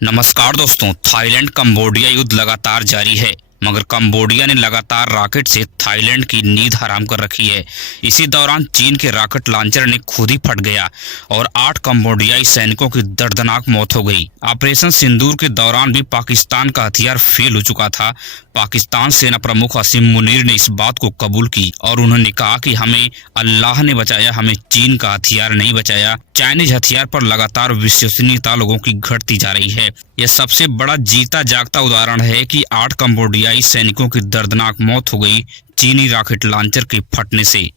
नमस्कार दोस्तों, Thailand Cambodia युद्ध लगातार जारी है, मगर कंबोडिया ने लगातार रॉकेट से थाईलैंड की नींद हराम कर रखी है। इसी दौरान चीन के रॉकेट लॉन्चर ने खुद ही फट गया और 8 कंबोडियाई सैनिकों की दर्दनाक मौत हो गई। ऑपरेशन सिंदूर के दौरान भी पाकिस्तान का हथियार फेल हो चुका था। पाकिस्तान सेना प्रमुख हसीम मुनीर ने इस बात को कबूल की और उन्होंने कहा कि हमें अल्लाह ने बचाया, हमें चीन का हथियार नहीं बचाया। चाइनीज हथियार पर लगातार विश्वसनीयता लोगों की घटती जा रही है। यह सबसे बड़ा जीता जागता उदाहरण है कि 8 कंबोडियाई सैनिकों की दर्दनाक मौत हो गई चीनी रॉकेट लॉन्चर के फटने से।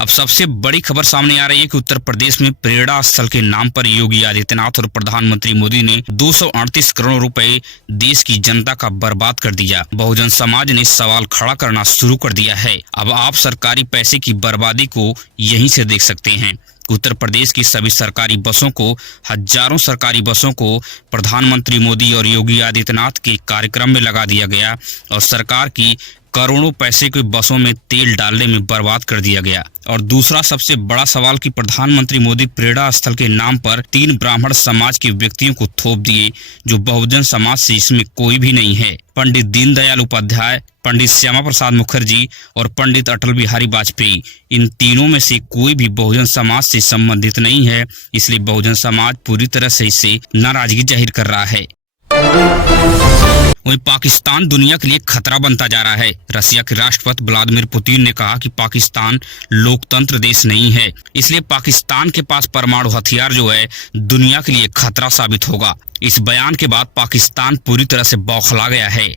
अब सबसे बड़ी खबर सामने आ रही है कि उत्तर प्रदेश में प्रेरणा स्थल के नाम पर योगी आदित्यनाथ और प्रधानमंत्री मोदी ने 238 करोड़ रुपए देश की जनता का बर्बाद कर दिया। बहुजन समाज ने सवाल खड़ा करना शुरू कर दिया है। अब आप सरकारी पैसे की बर्बादी को यहीं से देख सकते हैं। उत्तर प्रदेश की सभी सरकारी बसों को, हजारों सरकारी बसों को प्रधानमंत्री मोदी और योगी आदित्यनाथ के कार्यक्रम में लगा दिया गया और सरकार की करोड़ों पैसे के बसों में तेल डालने में बर्बाद कर दिया गया। और दूसरा सबसे बड़ा सवाल कि प्रधानमंत्री मोदी प्रेरणा स्थल के नाम पर 3 ब्राह्मण समाज के व्यक्तियों को थोप दिए, जो बहुजन समाज से इसमें कोई भी नहीं है। पंडित दीनदयाल उपाध्याय, पंडित श्यामा प्रसाद मुखर्जी और पंडित अटल बिहारी वाजपेयी, इन तीनों में से कोई भी बहुजन समाज से संबंधित नहीं है। इसलिए बहुजन समाज पूरी तरह से इससे नाराजगी जाहिर कर रहा है। वहीं पाकिस्तान दुनिया के लिए खतरा बनता जा रहा है। रशिया के राष्ट्रपति व्लादिमीर पुतिन ने कहा कि पाकिस्तान लोकतंत्र देश नहीं है, इसलिए पाकिस्तान के पास परमाणु हथियार जो है दुनिया के लिए खतरा साबित होगा। इस बयान के बाद पाकिस्तान पूरी तरह से बौखला गया है।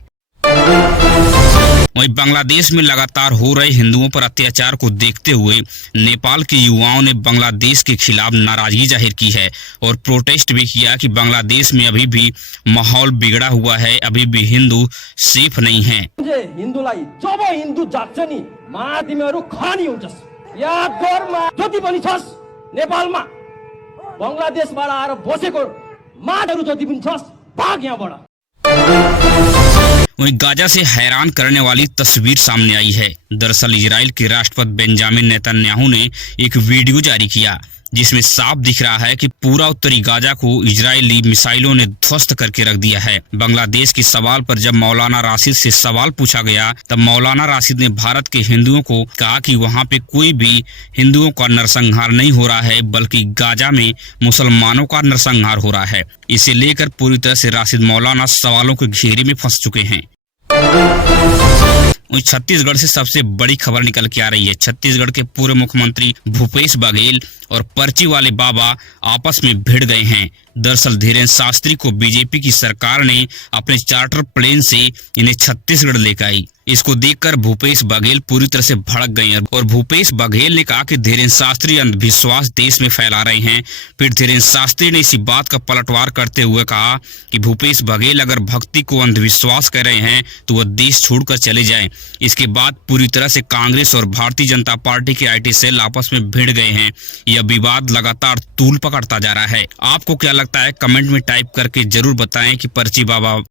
वहीं बांग्लादेश में लगातार हो रहे हिंदुओं पर अत्याचार को देखते हुए नेपाल के युवाओं ने बांग्लादेश के खिलाफ नाराजगी जाहिर की है और प्रोटेस्ट भी किया कि बांग्लादेश में अभी भी माहौल बिगड़ा हुआ है, अभी भी हिंदू सेफ नहीं है। हिन्दूलाई जब हिन्दू जाग्छ नि मा तिमीहरु खरानी हुन्छस्। याद गर मा जति पनि छस् नेपालमा बंगलादेशबाट आएर बसेको माहरू जति पनि छस् भाग यहाँबाट। वहीं गाजा से हैरान करने वाली तस्वीर सामने आई है। दरअसल इजराइल के राष्ट्रपति बेंजामिन नेतन्याहू ने एक वीडियो जारी किया जिसमें साफ दिख रहा है कि पूरा उत्तरी गाजा को इजरायली मिसाइलों ने ध्वस्त करके रख दिया है। बांग्लादेश के सवाल पर जब मौलाना राशिद से सवाल पूछा गया तब मौलाना राशिद ने भारत के हिंदुओं को कहा कि वहां पे कोई भी हिंदुओं का नरसंहार नहीं हो रहा है, बल्कि गाजा में मुसलमानों का नरसंहार हो रहा है। इसे लेकर पूरी तरह से राशिद मौलाना सवालों के घेरे में फंस चुके हैं। छत्तीसगढ़ से सबसे बड़ी खबर निकल के आ रही है। छत्तीसगढ़ के पूर्व मुख्यमंत्री भूपेश बघेल और पर्ची वाले बाबा आपस में भिड़ गए हैं। दरअसल धीरेन्द्र शास्त्री को बीजेपी की सरकार ने अपने चार्टर प्लेन से इन्हें छत्तीसगढ़ लेकर आई। इसको देखकर भूपेश बघेल पूरी तरह से भड़क गए और भूपेश बघेल ने कहा कि धीरेन्द्र शास्त्री अंधविश्वास देश में फैला रहे हैं। फिर धीरेन्द्र शास्त्री ने इसी बात का पलटवार करते हुए कहा कि भूपेश बघेल अगर भक्ति को अंधविश्वास कर रहे हैं तो वह देश छोड़कर चले जाएं। इसके बाद पूरी तरह से कांग्रेस और भारतीय जनता पार्टी के IT सेल आपस में भिड़ गए हैं। यह विवाद लगातार तूल पकड़ता जा रहा है। आपको क्या लगता है? कमेंट में टाइप करके जरूर बताएं कि पर्ची बाबा।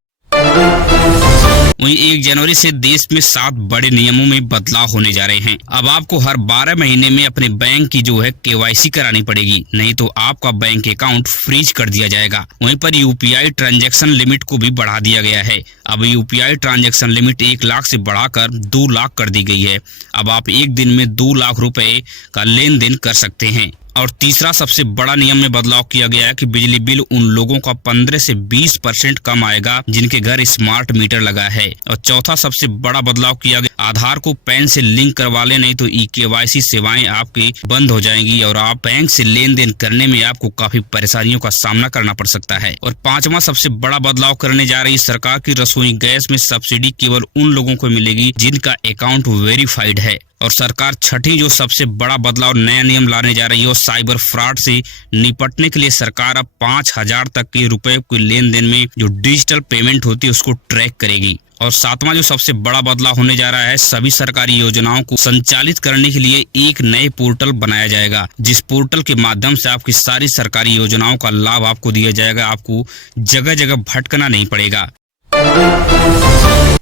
वहीं 1 जनवरी से देश में 7 बड़े नियमों में बदलाव होने जा रहे हैं। अब आपको हर 12 महीने में अपने बैंक की जो है KYC करानी पड़ेगी, नहीं तो आपका बैंक अकाउंट फ्रीज कर दिया जाएगा। वहीं पर UPI ट्रांजैक्शन लिमिट को भी बढ़ा दिया गया है। अब UPI ट्रांजैक्शन लिमिट 1 लाख से बढ़ाकर 2 लाख कर दी गई है। अब आप एक दिन में 2 लाख रुपए का लेन देन कर सकते हैं। और तीसरा सबसे बड़ा नियम में बदलाव किया गया है कि बिजली बिल उन लोगों का 15 से 20% कम आएगा जिनके घर स्मार्ट मीटर लगा है। और चौथा सबसे बड़ा बदलाव किया गया, आधार को पैन से लिंक करवा ले, नहीं तो KYC सेवाएं आपकी बंद हो जाएंगी और आप बैंक से लेन देन करने में आपको काफी परेशानियों का सामना करना पड़ सकता है। और 5वां सबसे बड़ा बदलाव करने जा रही सरकार की रसोई गैस में सब्सिडी केवल उन लोगों को मिलेगी जिनका अकाउंट वेरीफाइड है। और सरकार 6ठी जो सबसे बड़ा बदलाव नया नियम लाने जा रही है, साइबर फ्रॉड से निपटने के लिए सरकार अब 5,000 तक के रुपए के लेन देन में जो डिजिटल पेमेंट होती है उसको ट्रैक करेगी। और 7वां जो सबसे बड़ा बदलाव होने जा रहा है, सभी सरकारी योजनाओं को संचालित करने के लिए एक नए पोर्टल बनाया जाएगा, जिस पोर्टल के माध्यम से आपकी सारी सरकारी योजनाओं का लाभ आपको दिया जाएगा। आपको जगह जगह भटकना नहीं पड़ेगा।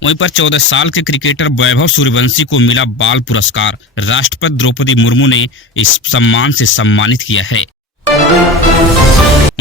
वहीं पर 14 साल के क्रिकेटर वैभव सूर्यवंशी को मिला बाल पुरस्कार। राष्ट्रपति द्रौपदी मुर्मू ने इस सम्मान से सम्मानित किया है।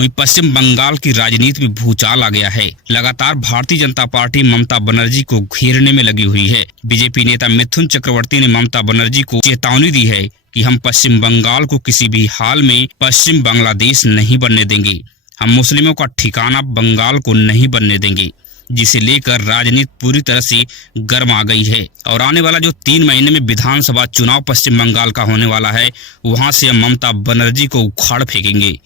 वहीं पश्चिम बंगाल की राजनीति में भूचाल आ गया है। लगातार भारतीय जनता पार्टी ममता बनर्जी को घेरने में लगी हुई है। बीजेपी नेता मिथुन चक्रवर्ती ने ममता बनर्जी को चेतावनी दी है कि हम पश्चिम बंगाल को किसी भी हाल में पश्चिम बांग्लादेश नहीं बनने देंगे। हम मुस्लिमों का ठिकाना बंगाल को नहीं बनने देंगे, जिसे लेकर राजनीति पूरी तरह से गर्म आ गई है। और आने वाला जो 3 महीने में विधानसभा चुनाव पश्चिम बंगाल का होने वाला है, वहां से हम ममता बनर्जी को उखाड़ फेंकेंगे।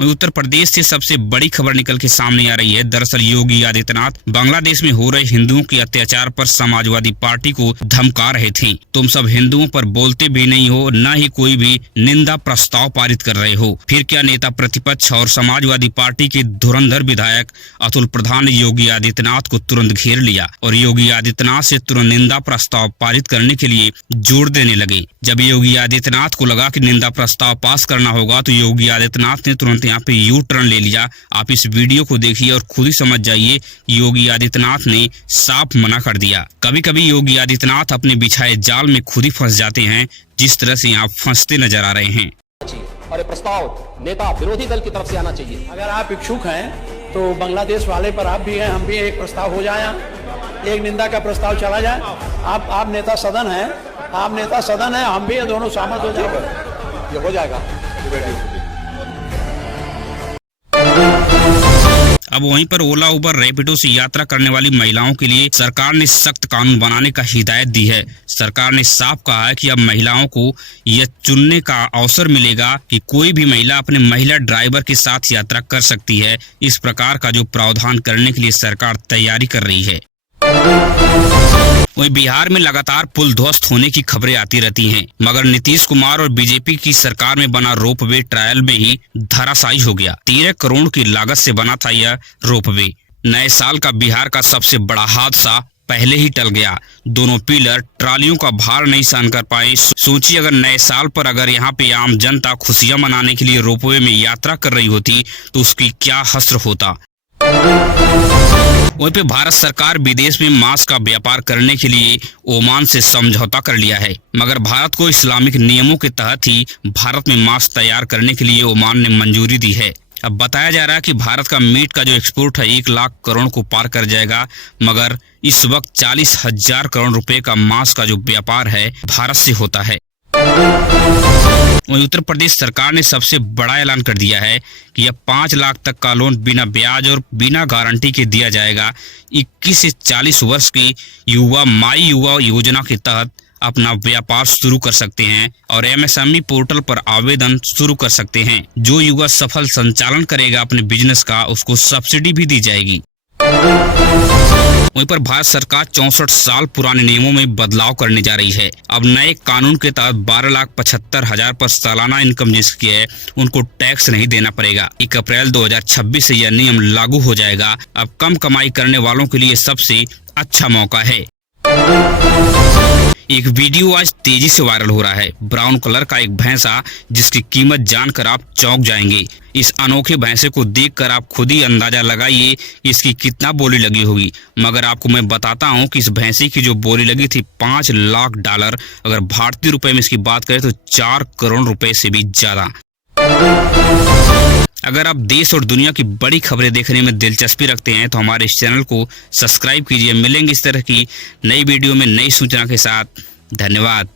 उत्तर प्रदेश से सबसे बड़ी खबर निकल के सामने आ रही है। दरअसल योगी आदित्यनाथ बांग्लादेश में हो रहे हिंदुओं के अत्याचार पर समाजवादी पार्टी को धमका रहे थे। तुम सब हिंदुओं पर बोलते भी नहीं हो, न ही कोई भी निंदा प्रस्ताव पारित कर रहे हो। फिर क्या नेता प्रतिपक्ष और समाजवादी पार्टी के धुरंधर विधायक अतुल प्रधान ने योगी आदित्यनाथ को तुरंत घेर लिया और योगी आदित्यनाथ से तुरंत निंदा प्रस्ताव पारित करने के लिए जोर देने लगे। जब योगी आदित्यनाथ को लगा कि निंदा प्रस्ताव पास करना होगा, तो योगी आदित्यनाथ ने तुरंत यहाँ पे यू टर्न ले लिया। आप इस वीडियो को देखिए और खुद ही समझ जाइए कि योगी आदित्यनाथ ने साफ मना कर दिया। कभी कभी योगी आदित्यनाथ अपने बिछाए जाल में खुद ही फंस जाते हैं, जिस तरह से आप फंसते नजर आ रहे हैं। और प्रस्ताव नेता विरोधी दल की तरफ से आना चाहिए। अगर आप इच्छुक हैं तो बांग्लादेश वाले पर आप भी हैं, हम भी एक प्रस्ताव हो जाए, एक निंदा का प्रस्ताव चला जाए। आप नेता सदन हैं, आप नेता सदन है, हम भी दोनों सहमत हो जाए, ये हो जाएगा। अब वहीं पर ओला उबर रैपिडो से यात्रा करने वाली महिलाओं के लिए सरकार ने सख्त कानून बनाने का हिदायत दी है। सरकार ने साफ कहा है कि अब महिलाओं को यह चुनने का अवसर मिलेगा कि कोई भी महिला अपने महिला ड्राइवर के साथ यात्रा कर सकती है। इस प्रकार का जो प्रावधान करने के लिए सरकार तैयारी कर रही है। वहीं बिहार में लगातार पुल ध्वस्त होने की खबरें आती रहती हैं, मगर नीतीश कुमार और बीजेपी की सरकार में बना रोपवे ट्रायल में ही धराशायी हो गया। 13 करोड़ की लागत से बना था यह रोपवे। नए साल का बिहार का सबसे बड़ा हादसा पहले ही टल गया। दोनों पिलर ट्रालियों का भार नहीं सहन कर पाए। सोचिए अगर नए साल पर अगर यहाँ पे आम जनता खुशियां मनाने के लिए रोपवे में यात्रा कर रही होती तो उसकी क्या हश्र होता। वहीं पे भारत सरकार विदेश में मांस का व्यापार करने के लिए ओमान से समझौता कर लिया है, मगर भारत को इस्लामिक नियमों के तहत ही भारत में मांस तैयार करने के लिए ओमान ने मंजूरी दी है। अब बताया जा रहा है कि भारत का मीट का जो एक्सपोर्ट है 1 लाख करोड़ को पार कर जाएगा, मगर इस वक्त 40,000 करोड़ रुपए का मांस का जो व्यापार है भारत से होता है। वहीं उत्तर प्रदेश सरकार ने सबसे बड़ा ऐलान कर दिया है कि अब 5 लाख तक का लोन बिना ब्याज और बिना गारंटी के दिया जाएगा। 21 से 40 वर्ष की युवा माई युवा योजना के तहत अपना व्यापार शुरू कर सकते हैं और MSME पोर्टल पर आवेदन शुरू कर सकते हैं। जो युवा सफल संचालन करेगा अपने बिजनेस का, उसको सब्सिडी भी दी जाएगी। वहीं पर भारत सरकार 64 साल पुराने नियमों में बदलाव करने जा रही है। अब नए कानून के तहत 12,75,000 पर सालाना इनकम जिसकी है उनको टैक्स नहीं देना पड़ेगा। 1 अप्रैल 2026 से यह नियम लागू हो जाएगा। अब कम कमाई करने वालों के लिए सबसे अच्छा मौका है। एक वीडियो आज तेजी से वायरल हो रहा है। ब्राउन कलर का एक भैंसा जिसकी कीमत जानकर आप चौंक जाएंगे। इस अनोखे भैंसे को देखकर आप खुद ही अंदाजा लगाइए कि इसकी कितना बोली लगी होगी। मगर आपको मैं बताता हूं कि इस भैंसे की जो बोली लगी थी $5 लाख। अगर भारतीय रुपए में इसकी बात करें तो 4 करोड़ रुपए से भी ज्यादा। अगर आप देश और दुनिया की बड़ी खबरें देखने में दिलचस्पी रखते हैं तो हमारे इस चैनल को सब्सक्राइब कीजिए। मिलेंगे इस तरह की नई वीडियो में नई सूचना के साथ। धन्यवाद।